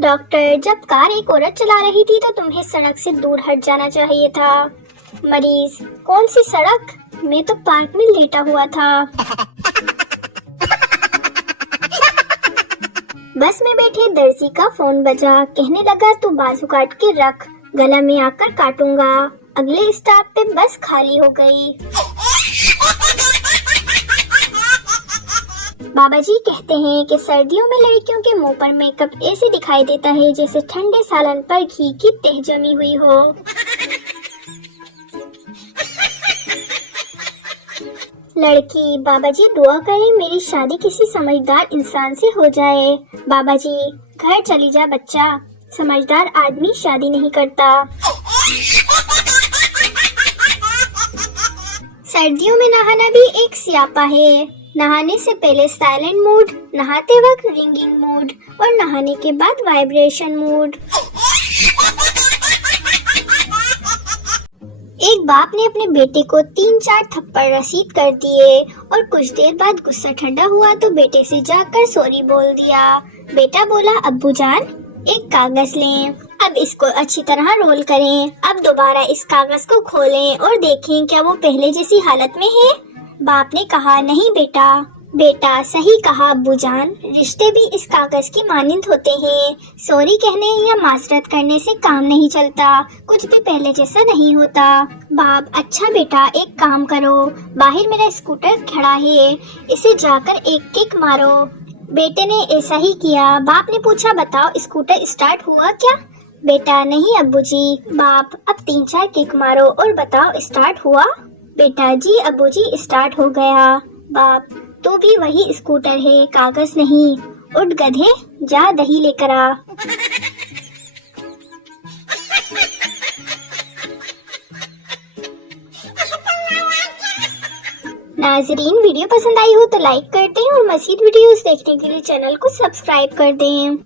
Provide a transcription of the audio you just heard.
Doctor, जब car एक औरत चला रही थी तो तुम्हें सड़क से दूर हट जाना चाहिए था। मरीज, कौन सी सड़क? मैं तो पार्क में लेटा हुआ था। बस में बैठे दर्जी का फोन बजा। कहने लगा, तू बाजू काट के रख, गला में आकर काटूंगा। अगले स्टॉप पे बस खाली हो गई। बाबा जी कहते हैं कि सर्दियों में लड़कियों के मुंह पर मेकअप ऐसे दिखाई देता है जैसे ठंडे सालन पर घी की तह जमी हुई हो। लड़की, बाबा जी दुआ करें मेरी शादी किसी समझदार इंसान से हो जाए। बाबा जी, घर चली जा बच्चा, समझदार आदमी शादी नहीं करता। सर्दियों में नहाना भी एक स्यापा है। नहाने से पहले साइलेंट मूड, नहाते वक्त रिंगिंग मूड और नहाने के बाद वाइब्रेशन मूड। एक बाप ने अपने बेटे को 3-4 थप्पड़ रसीद कर दिए और कुछ देर बाद गुस्सा ठंडा हुआ तो बेटे से जाकर सॉरी बोल दिया। बेटा बोला, अब्बू जान एक कागज लें, अब इसको अच्छी तरह रोल करें, अब दोबारा इस कागज को खोलें और देखें क्या वो पहले जैसी हालत में है। बाप ने कहा, नहीं बेटा। बेटा, सही कहा अब्बू जान, रिश्ते भी इस कागज की मानिंद होते हैं। सॉरी कहने या माजरत करने से काम नहीं चलता, कुछ भी पहले जैसा नहीं होता। बाप, अच्छा बेटा एक काम करो, बाहर मेरा स्कूटर खड़ा है, इसे जाकर एक किक मारो। बेटे ने ऐसा ही किया। बाप ने पूछा, बताओ स्कूटर स्टार्ट हुआ क्या? बेटा, नहीं अब्बू जी। बाप, अब 3-4 किक मारो और बताओ स्टार्ट हुआ? बेटा, जी अब्बू जी स्टार्ट हो गया। बाप, तो भी वही स्कूटर है, कागज नहीं। उठ गधे, जा दही लेकर आ। नाजरीन, वीडियो पसंद आई हो तो लाइक कर दें और मज़ीद वीडियोस देखने के लिए चैनल को सब्सक्राइब कर दें।